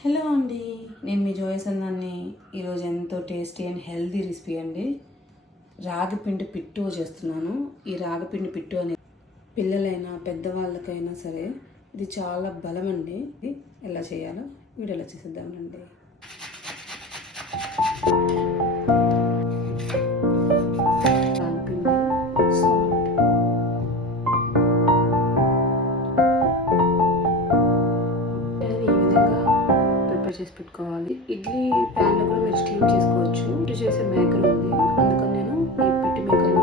Hello అండి, నేను మీ జోయసందాన్ని. ఈరోజు ఎంతో టేస్టీ అండ్ హెల్దీ రెసిపీ అండి, రాగిపిండి పిట్టు చేస్తున్నాను. ఈ రాగిపిండి పిట్టు అనేది పిల్లలైనా పెద్దవాళ్ళకైనా సరే ఇది చాలా బలం అండి. ఇది ఎలా చేయాలో వీడియోలో చేసేద్దామండి. రాగిపిండి, సాల్ట్, ఈ విధంగా ప్రిపేర్ చేసి పెట్టుకోవాలి. ఇడ్లీ ప్యాన్లో కూడా మీరు స్టీమ్ చేసుకోవచ్చు. ఇడ్లీ చేసే మేకర్ ఉంది, అందుకని నేను ఈ పిట్టి మేకర్లో